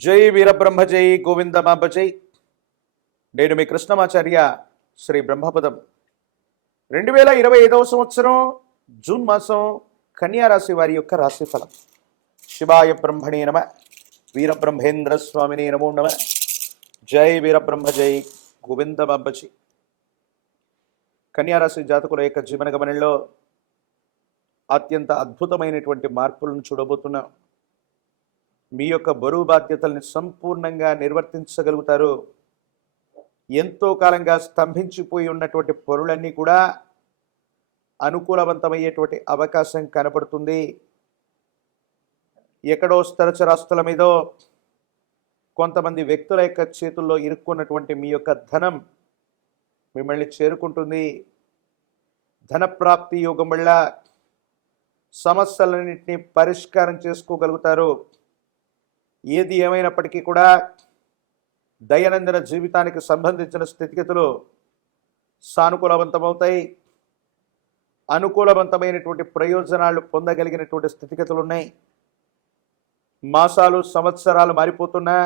జై వీరబ్రహ్మ జై గోవిందమాంబ జై. నేను మీ కృష్ణమాచార్య శ్రీ బ్రహ్మపదం. 2025 సంవత్సరం జూన్ మాసం కన్యారాశి వారి యొక్క రాశిఫలం. శివాయ బ్రహ్మణే నమ, వీరబ్రహ్మేంద్ర స్వామినే నమో నమ. జై వీరబ్రహ్మ జై గోవిందమాంబ జై. కన్యారాశి జాతకుల యొక్క జీవన గమనంలో అత్యంత అద్భుతమైనటువంటి మార్పులను చూడబోతున్నాం. మీ యొక్క బరువు బాధ్యతల్ని సంపూర్ణంగా నిర్వర్తించగలుగుతారు. ఎంతో కాలంగా స్తంభించిపోయి ఉన్నటువంటి పనులన్నీ కూడా అనుకూలవంతమయ్యేటువంటి అవకాశం కనపడుతుంది. ఎక్కడో స్థిరచరాస్తుల మీదో కొంతమంది వ్యక్తుల యొక్క చేతుల్లో ఇరుక్కున్నటువంటి మీ యొక్క ధనం మిమ్మల్ని చేరుకుంటుంది. ధనప్రాప్తి యోగం వల్ల సమస్యలన్నింటినీ పరిష్కారం చేసుకోగలుగుతారు. ఏది ఏమైనప్పటికీ కూడా దైనందిన జీవితానికి సంబంధించిన స్థితిగతులు సానుకూలవంతమవుతాయి. అనుకూలవంతమైనటువంటి ప్రయోజనాలు పొందగలిగినటువంటి స్థితిగతులు ఉన్నాయి. మాసాలు సంవత్సరాలు మారిపోతున్నా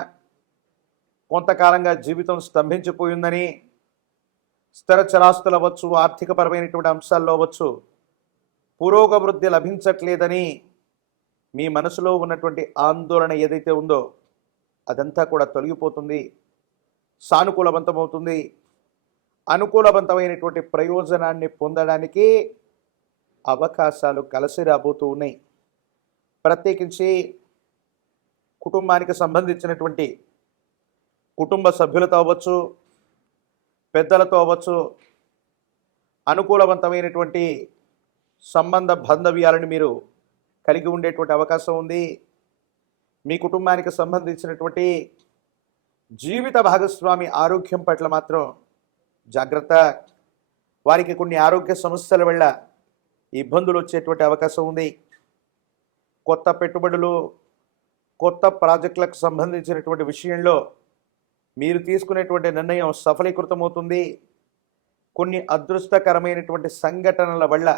కొంతకాలంగా జీవితం స్తంభించిపోయిందని, స్థిర చరాస్తులు అవ్వచ్చు, ఆర్థికపరమైనటువంటి అంశాల్లో అవ్వచ్చు, పురోగవృద్ధి లభించట్లేదని మీ మనసులో ఉన్నటువంటి ఆందోళన ఏదైతే ఉందో అదంతా కూడా తొలగిపోతుంది, సానుకూలవంతమవుతుంది. అనుకూలవంతమైనటువంటి ప్రయోజనాన్ని పొందడానికి అవకాశాలు కలిసి రాబోతూ ఉన్నాయి. ప్రత్యేకించి కుటుంబానికి సంబంధించినటువంటి కుటుంబ సభ్యులతో అవ్వచ్చు, పెద్దలతో అవ్వచ్చు, అనుకూలవంతమైనటువంటి సంబంధ బాంధవ్యాలను మీరు కలిగి ఉండేటువంటి అవకాశం ఉంది. మీ కుటుంబానికి సంబంధించినటువంటి జీవిత భాగస్వామి ఆరోగ్యం పట్ల మాత్రం జాగ్రత్త. వారికి కొన్ని ఆరోగ్య సమస్యల వల్ల ఇబ్బందులు వచ్చేటువంటి అవకాశం ఉంది. కొత్త పెట్టుబడులు, కొత్త ప్రాజెక్టులకు సంబంధించినటువంటి విషయంలో మీరు తీసుకునేటువంటి నిర్ణయం సఫలీకృతమవుతుంది. కొన్ని అదృష్టకరమైనటువంటి సంఘటనల వల్ల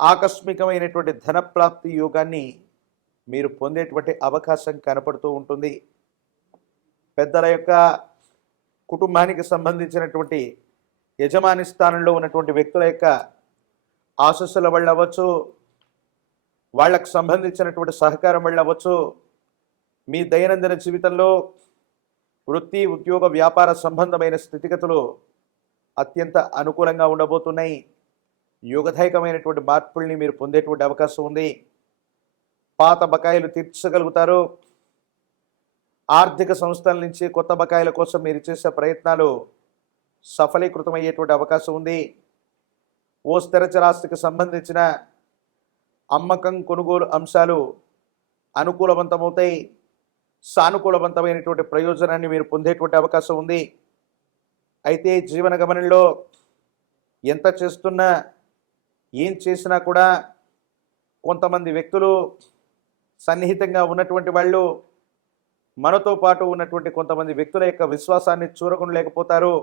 ఆకస్మికమైనటువంటి ధనప్రాప్తి యోగాన్ని మీరు పొందేటువంటి అవకాశం కనపడుతూ ఉంటుంది. పెద్దల యొక్క కుటుంబానికి సంబంధించినటువంటి యజమాని స్థానంలో ఉన్నటువంటి వ్యక్తుల యొక్క ఆశస్సుల వల్ల అవ్వచ్చు, వాళ్ళకు సంబంధించినటువంటి సహకారం వల్ల అవ్వచ్చు, మీ దైనందిన జీవితంలో వృత్తి, ఉద్యోగ, వ్యాపార సంబంధమైన స్థితిగతులు అత్యంత అనుకూలంగా ఉండబోతున్నాయి. యోగదాయకమైనటువంటి మార్పుల్ని మీరు పొందేటువంటి అవకాశం ఉంది. పాత బకాయిలు తీర్చగలుగుతారు. ఆర్థిక సంస్థల నుంచి కొత్త బకాయిల కోసం మీరు చేసే ప్రయత్నాలు సఫలీకృతమయ్యేటువంటి అవకాశం ఉంది. ఓ స్థిరచరాస్తికి సంబంధించిన అమ్మకం, కొనుగోలు అంశాలు అనుకూలవంతమవుతాయి. సానుకూలవంతమైనటువంటి ప్రయోజనాన్ని మీరు పొందేటువంటి అవకాశం ఉంది. అయితే జీవన గమనంలో ఎంత చేస్తున్నా, ఏం చేసినా కూడా కొంతమంది వ్యక్తులు, సన్నిహితంగా ఉన్నటువంటి వాళ్ళు, మనతో పాటు ఉన్నటువంటి కొంతమంది వ్యక్తుల యొక్క విశ్వాసాన్ని చూరగొనలేకపోతారు.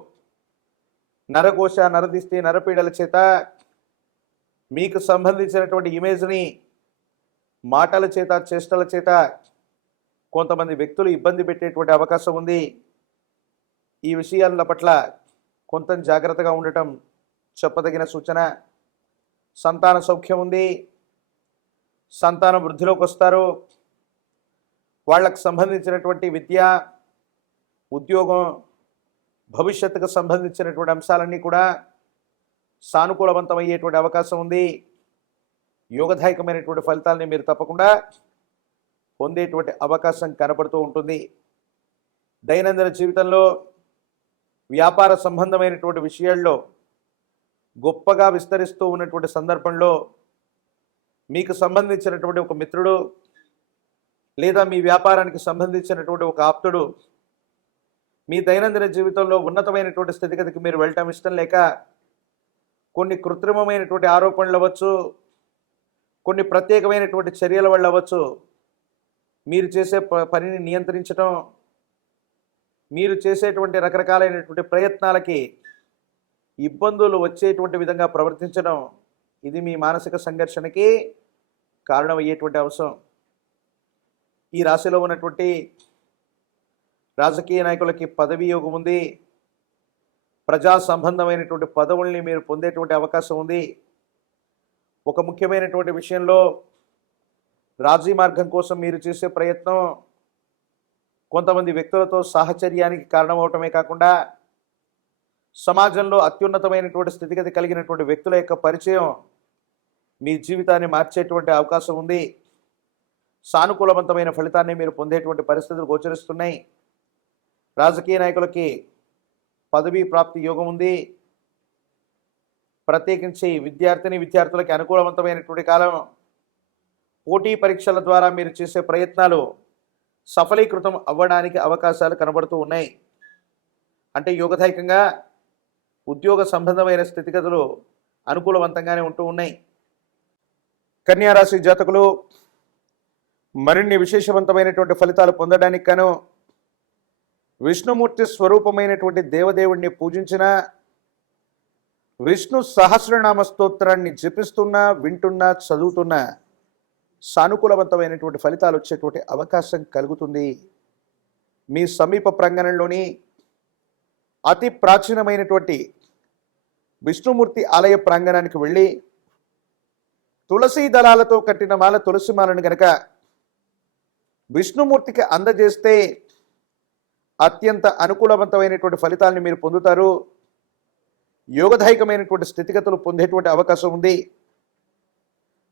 నరఘోష, నరదిష్టి, నరపీడల చేత మీకు సంబంధించినటువంటి ఇమేజ్ని మాటల చేత, చేష్టల చేత కొంతమంది వ్యక్తులు ఇబ్బంది పెట్టేటువంటి అవకాశం ఉంది. ఈ విషయాల పట్ల కొంత జాగ్రత్తగా ఉండటం చెప్పదగిన సూచన. సంతాన సౌఖ్యం ఉంది. సంతానం వృద్ధిలోకి వస్తారు. వాళ్ళకు సంబంధించినటువంటి విద్య, ఉద్యోగం, భవిష్యత్తుకు సంబంధించినటువంటి అంశాలన్నీ కూడా సానుకూలవంతమయ్యేటువంటి అవకాశం ఉంది. యోగదాయకమైనటువంటి ఫలితాలని మీరు తప్పకుండా పొందేటువంటి అవకాశం కనపడుతూ ఉంటుంది. దైనందిన జీవితంలో వ్యాపార సంబంధమైనటువంటి విషయాల్లో గొప్పగా విస్తరిస్తూ ఉన్నటువంటి సందర్భంలో మీకు సంబంధించినటువంటి ఒక మిత్రుడు లేదా మీ వ్యాపారానికి సంబంధించినటువంటి ఒక ఆప్తుడు మీ దైనందిన జీవితంలో ఉన్నతమైనటువంటి స్థితిగతికి మీరు వెళ్ళటం ఇష్టం లేక కొన్ని కృత్రిమమైనటువంటి ఆరోపణలు అవ్వచ్చు, కొన్ని ప్రత్యేకమైనటువంటి చర్యల వల్ల అవ్వచ్చు, మీరు చేసే పనిని నియంత్రించడం, మీరు చేసేటువంటి రకరకాలైనటువంటి ప్రయత్నాలకి ఇబ్బందులు వచ్చేటువంటి విధంగా ప్రవర్తించడం, ఇది మీ మానసిక సంఘర్షణకి కారణమయ్యేటువంటి అంశం. ఈ రాశిలో ఉన్నటువంటి రాజకీయ నాయకులకి పదవీ యోగం ఉంది. ప్రజా సంబంధమైనటువంటి పదవుల్ని మీరు పొందేటువంటి అవకాశం ఉంది. ఒక ముఖ్యమైనటువంటి విషయంలో రాజీ మార్గం కోసం మీరు చేసే ప్రయత్నం కొంతమంది వ్యక్తులతో సాహచర్యానికి కారణమవటమే కాకుండా సమాజంలో అత్యున్నతమైనటువంటి స్థితిగతి కలిగినటువంటి వ్యక్తుల యొక్క పరిచయం మీ జీవితాన్ని మార్చేటువంటి అవకాశం ఉంది. సానుకూలవంతమైన ఫలితాన్ని మీరు పొందేటువంటి పరిస్థితులు గోచరిస్తున్నాయి. రాజకీయ నాయకులకి పదవీ ప్రాప్తి యోగం ఉంది. ప్రత్యేకించి విద్యార్థులకి అనుకూలవంతమైనటువంటి కాలం. పోటీ పరీక్షల ద్వారా మీరు చేసే ప్రయత్నాలు సఫలీకృతం అవ్వడానికి అవకాశాలు కనబడుతూ ఉన్నాయి. అంటే యోగదాయకంగా ఉద్యోగ సంబంధమైన స్థితిగతులు అనుకూలవంతంగానే ఉంటూ ఉన్నాయి. కన్యారాశి జాతకులు మరిన్ని విశేషవంతమైనటువంటి ఫలితాలు పొందడానికి గాను విష్ణుమూర్తి స్వరూపమైనటువంటి దేవదేవుడిని పూజించిన, విష్ణు సహస్రనామ స్తోత్రాన్ని జపిస్తున్నా, వింటున్నా, చదువుతున్నా సానుకూలవంతమైనటువంటి ఫలితాలు వచ్చేటువంటి అవకాశం కలుగుతుంది. మీ సమీప ప్రాంగణంలోని అతి ప్రాచీనమైనటువంటి విష్ణుమూర్తి ఆలయ ప్రాంగణానికి వెళ్ళి తులసి దళాలతో కట్టిన తులసి మాలను గనక విష్ణుమూర్తికి అందజేస్తే అత్యంత అనుకూలవంతమైనటువంటి ఫలితాలను మీరు పొందుతారు. యోగదాయకమైనటువంటి స్థితిగతులు పొందేటువంటి అవకాశం ఉంది.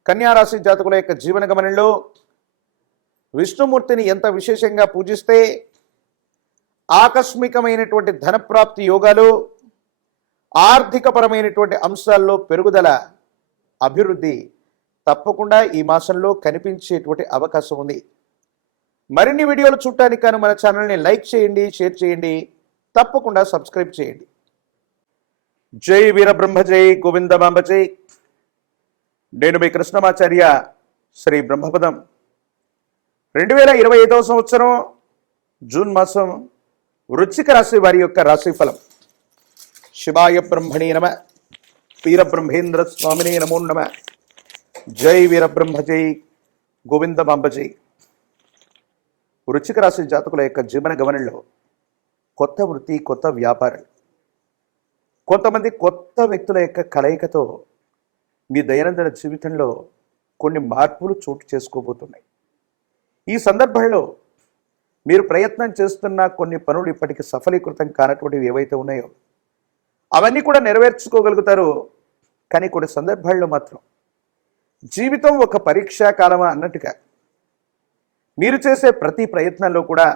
కన్యారాశి జాతకుల యొక్క జీవన గమనంలో విష్ణుమూర్తిని ఎంత విశేషంగా పూజిస్తే ఆకస్మికమైనటువంటి ధనప్రాప్తి యోగాలు, ఆర్థికపరమైనటువంటి అంశాల్లో పెరుగుదల, అభివృద్ధి తప్పకుండా ఈ మాసంలో కనిపించేటువంటి అవకాశం ఉంది. మరిన్ని వీడియోలు చూడటానికి కానీ మన ఛానల్ని లైక్ చేయండి, షేర్ చేయండి, తప్పకుండా సబ్స్క్రైబ్ చేయండి. జై వీరబ్రహ్మ జై గోవిందమాంబ జై. నేను మీ కృష్ణమాచార్య శ్రీ బ్రహ్మపదం. 2025వ సంవత్సరం జూన్ మాసం వృశ్చిక రాశి వారి యొక్క రాశిఫలం. శివాయ బ్రహ్మణే నమ. వీరబ్రహ్మేంద్ర స్వామినే నమో నమ. జై వీరబ్రహ్మ జై గోవిందమాంబ జై. వృశ్చిక రాశి జాతకుల యొక్క జీవన గమనంలో కొత్త వృత్తి, కొత్త వ్యాపారాలు, కొంతమంది కొత్త వ్యక్తుల యొక్క కలయికతో మీ దైనందిన జీవితంలో కొన్ని మార్పులు చోటు చేసుకోబోతున్నాయి. ఈ సందర్భంలో మీరు ప్రయత్నం చేస్తున్న కొన్ని పనులు ఇప్పటికీ సఫలీకృతం కానటువంటివి ఏవైతే ఉన్నాయో అవన్నీ కూడా నెరవేర్చుకోగలుగుతారు. కానీ కొన్ని సందర్భాల్లో మాత్రం జీవితం ఒక పరీక్షా కాలమా అన్నట్టుగా మీరు చేసే ప్రతి ప్రయత్నంలో కూడా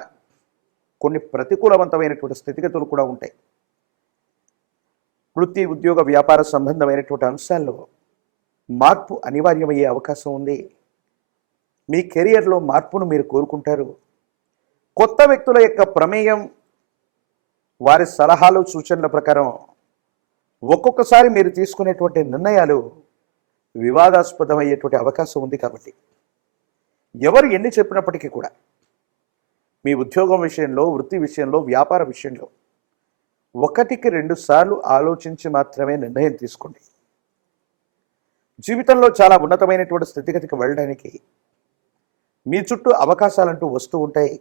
కొన్ని ప్రతికూలవంతమైనటువంటి స్థితిగతులు కూడా ఉంటాయి. వృత్తి, ఉద్యోగ, వ్యాపార సంబంధమైనటువంటి అంశాల్లో మార్పు అనివార్యమయ్యే అవకాశం ఉంది. మీ కెరియర్లో మార్పును మీరు కోరుకుంటారు. కొత్త వ్యక్తుల యొక్క ప్రమేయం, వారి సలహాలు, సూచనల ప్రకారం ఒక్కొక్కసారి మీరు తీసుకునేటువంటి నిర్ణయాలు వివాదాస్పదమయ్యేటువంటి అవకాశం ఉంది. కాబట్టి ఎవరు ఎన్ని చెప్పినప్పటికీ కూడా మీ ఉద్యోగం విషయంలో, వృత్తి విషయంలో, వ్యాపార విషయంలో 1-2 సార్లు ఆలోచించి మాత్రమే నిర్ణయం తీసుకోండి. జీవితంలో చాలా ఉన్నతమైనటువంటి స్థితిగతికి వెళ్ళడానికి మీ చుట్టూ అవకాశాలంటూ వస్తూ ఉంటాయి.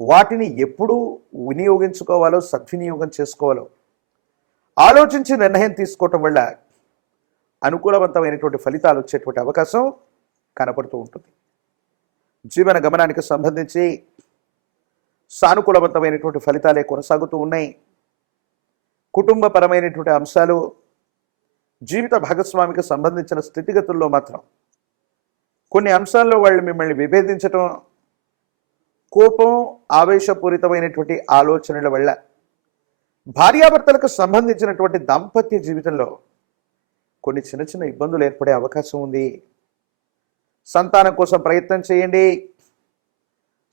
వాటిని ఎప్పుడు వినియోగించుకోవాలో, సద్వినియోగం చేసుకోవాలో ఆలోచించి నిర్ణయం తీసుకోవటం వల్ల అనుకూలవంతమైనటువంటి ఫలితాలు వచ్చేటువంటి అవకాశం కనపడుతూ ఉంటుంది. జీవన గమనానికి సంబంధించి సానుకూలవంతమైనటువంటి ఫలితాలే కొనసాగుతూ ఉన్నాయి. కుటుంబపరమైనటువంటి అంశాలు, జీవిత భాగస్వామికి సంబంధించిన స్థితిగతుల్లో మాత్రం కొన్ని అంశాల్లో వాళ్ళు మిమ్మల్ని విభేదించటం, కోపం, ఆవేశపూరితమైనటువంటి ఆలోచనల వల్ల భార్యాభర్తలకు సంబంధించినటువంటి దాంపత్య జీవితంలో కొన్ని చిన్న చిన్న ఇబ్బందులు ఏర్పడే అవకాశం ఉంది. సంతానం కోసం ప్రయత్నం చేయండి.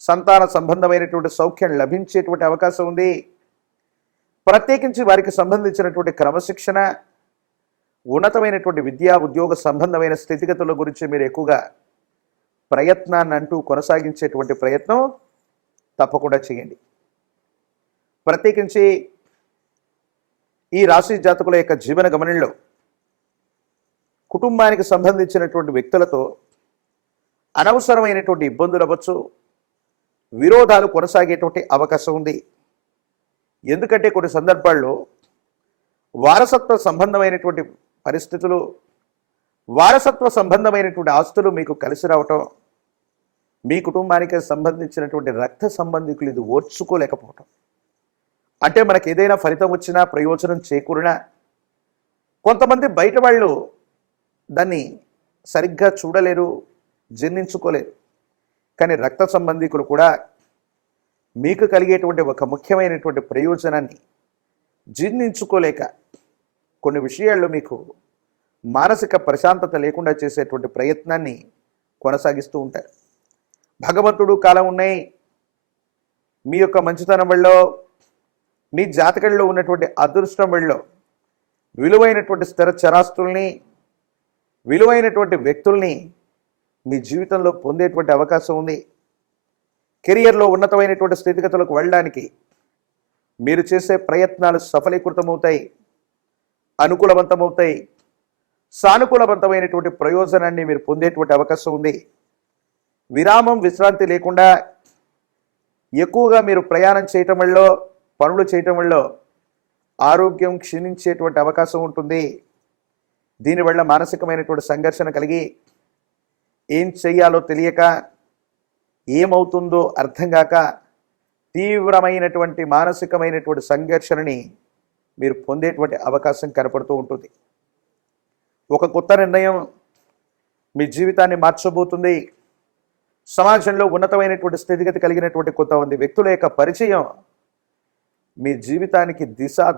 సంతాన సంబంధమైనటువంటి సౌఖ్యం లభించేటువంటి అవకాశం ఉంది. ప్రత్యేకించి వారికి సంబంధించినటువంటి క్రమశిక్షణ, ఉన్నతమైనటువంటి విద్యా, ఉద్యోగ సంబంధమైన స్థితిగతుల గురించి మీరు ఎక్కువగా ప్రయత్నాన్ని అంటూ కొనసాగించేటువంటి ప్రయత్నం తప్పకుండా చేయండి. ప్రత్యేకించి ఈ రాశి జాతకుల యొక్క జీవన గమనంలో కుటుంబానికి సంబంధించినటువంటి వ్యక్తులతో అనవసరమైనటువంటి ఇబ్బందులు అవ్వచ్చు, విరోధాలు కొనసాగేటువంటి అవకాశం ఉంది. ఎందుకంటే కొన్ని సందర్భాల్లో వారసత్వ సంబంధమైనటువంటి పరిస్థితులు, వారసత్వ సంబంధమైనటువంటి ఆస్తులు మీకు కలిసి రావటం, మీ కుటుంబానికి సంబంధించినటువంటి రక్త సంబంధికులు ఇది ఓర్చుకోలేకపోవటం, అంటే మనకి ఏదైనా ఫలితం వచ్చినా ప్రయోజనం చేకూరినా కొంతమంది బయట వాళ్ళు దాన్ని సరిగ్గా చూడలేరు, జీర్ణించుకోలేరు. కానీ రక్త సంబంధికులు కూడా మీకు కలిగేటువంటి ఒక ముఖ్యమైనటువంటి ప్రయోజనాన్ని జీర్ణించుకోలేక కొన్ని విషయాల్లో మీకు మానసిక ప్రశాంతత లేకుండా చేసేటువంటి ప్రయత్నాన్ని కొనసాగిస్తూ ఉంటారు. భగవంతుడు కాలం ఉన్నాయి, మీ యొక్క మంచితనం వల్ల, మీ జాతకంలో ఉన్నటువంటి అదృష్టం వల్ల విలువైనటువంటి స్థిర చరాస్తుల్ని, విలువైనటువంటి వ్యక్తుల్ని మీ జీవితంలో పొందేటువంటి అవకాశం ఉంది. కెరియర్లో ఉన్నతమైనటువంటి స్థితిగతులకు వెళ్ళడానికి మీరు చేసే ప్రయత్నాలు సఫలీకృతమవుతాయి, అనుకూలవంతమవుతాయి. సానుకూలవంతమైనటువంటి ప్రయోజనాన్ని మీరు పొందేటువంటి అవకాశం ఉంది. విరామం, విశ్రాంతి లేకుండా ఎక్కువగా మీరు ప్రయాణం చేయటం వల్ల, పనులు చేయటం వల్ల ఆరోగ్యం క్షీణించేటువంటి అవకాశం ఉంటుంది. దీనివల్ల మానసికమైనటువంటి సంఘర్షణ కలిగి ఏం చెయ్యాలో తెలియక, ఏమవుతుందో అర్థం కాక తీవ్రమైనటువంటి మానసికమైనటువంటి సంఘర్షణని మీరు పొందేటువంటి అవకాశం కనపడుతూ ఉంటుంది. ఒక కొత్త నిర్ణయం మీ జీవితాన్ని మార్చబోతుంది. సమాజంలో ఉన్నతమైనటువంటి స్థితిగతి కలిగినటువంటి కొంతమంది వ్యక్తుల యొక్క పరిచయం మీ జీవితానికి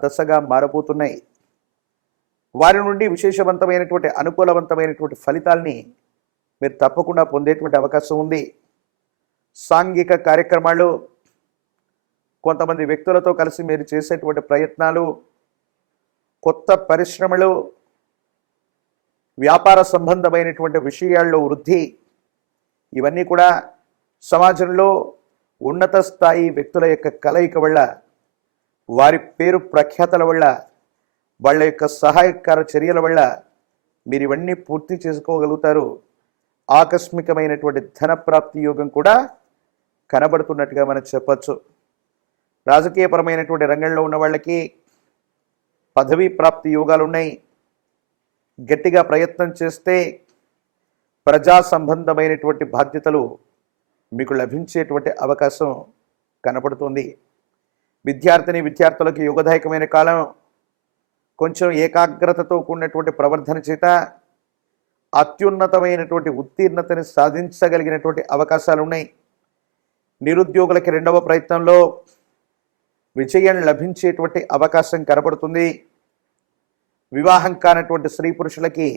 దశగా మారబోతున్నాయి. వారి నుండి విశేషవంతమైనటువంటి అనుకూలవంతమైనటువంటి ఫలితాల్ని మీరు తప్పకుండా పొందేటువంటి అవకాశం ఉంది. సాంఘిక కార్యక్రమాలు, కొంతమంది వ్యక్తులతో కలిసి మీరు చేసేటువంటి ప్రయత్నాలు, కొత్త పరిశ్రమలు, వ్యాపార సంబంధమైనటువంటి విషయాల్లో వృద్ధి, ఇవన్నీ కూడా సమాజంలో ఉన్నత స్థాయి వ్యక్తుల యొక్క కలయిక వల్ల, వారి పేరు ప్రఖ్యాతల వల్ల, వాళ్ళ యొక్క సహాయకార చర్యల వల్ల మీరు ఇవన్నీ పూర్తి చేసుకోగలుగుతారు. ఆకస్మికమైనటువంటి ధనప్రాప్తి యోగం కూడా కనబడుతున్నట్టుగా మనం చెప్పచ్చు. రాజకీయపరమైనటువంటి రంగంలో ఉన్న వాళ్ళకి పదవీ ప్రాప్తి యోగాలు ఉన్నాయి. గట్టిగా ప్రయత్నం చేస్తే ప్రజా సంబంధమైనటువంటి బాధ్యతలు మీకు లభించేటువంటి అవకాశం కనపడుతుంది. విద్యార్థులకు యోగదాయకమైన కాలం. కొంచెం ఏకాగ్రతతో కూడినటువంటి ప్రవర్ధన చేత అత్యున్నతమైనటువంటి ఉత్తీర్ణతని సాధించగలిగినటువంటి అవకాశాలు ఉన్నాయి. నిరుద్యోగులకి రెండవ ప్రయత్నంలో విజయం లభించేటువంటి అవకాశం కనబడుతుంది. వివాహం కానటువంటి స్త్రీ పురుషులకి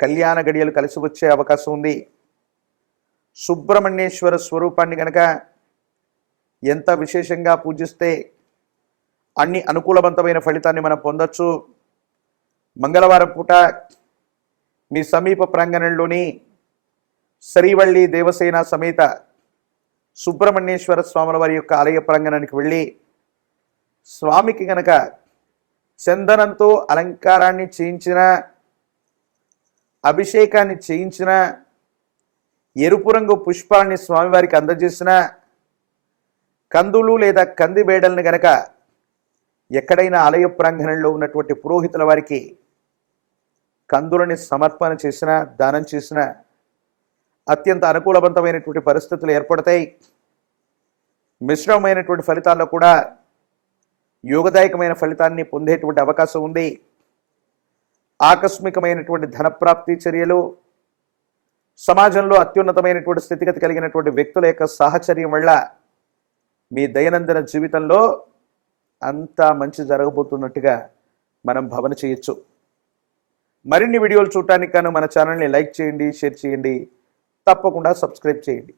కళ్యాణ గడియలు కలిసి వచ్చే అవకాశం ఉంది. సుబ్రహ్మణ్యేశ్వర స్వరూపాన్ని గనక ఎంత విశేషంగా పూజిస్తే అన్ని అనుకూలవంతమైన ఫలితాన్ని మనం పొందొచ్చు. మంగళవారం పూట మీ సమీప ప్రాంగణంలోని శ్రీవల్లి దేవసేన సమేత సుబ్రహ్మణ్యేశ్వర స్వాముల వారి యొక్క ఆలయ ప్రాంగణానికి వెళ్ళి స్వామికి గనక చందనంతో అలంకారాన్ని చేయించిన, అభిషేకాన్ని చేయించిన, ఎరుపు రంగు పుష్పాలని స్వామివారికి అందజేసిన, కందులు లేదా కంది బేడల్ని గనక ఎక్కడైనా ఆలయ ప్రాంగణంలో ఉన్నటువంటి పురోహితుల వారికి కందులని సమర్పణ చేసిన, దానం చేసిన అత్యంత అనుకూలవంతమైనటువంటి పరిస్థితులు ఏర్పడతాయి. మిశ్రమమైనటువంటి ఫలితాల్లో కూడా యోగదాయకమైన ఫలితాన్ని పొందేటువంటి అవకాశం ఉంది. ఆకస్మికమైనటువంటి ధనప్రాప్తి చర్యలు, సమాజంలో అత్యున్నతమైనటువంటి స్థితిగతి కలిగినటువంటి వ్యక్తుల యొక్క సాహచర్యం వల్ల మీ దైనందిన జీవితంలో అంతా మంచి జరగబోతున్నట్టుగా మనం భావన చేయొచ్చు. మరిన్ని వీడియోలు చూడటానికి గాను మన ఛానల్ని లైక్ చేయండి, షేర్ చేయండి, తప్పకుండా సబ్స్క్రైబ్ చేయండి.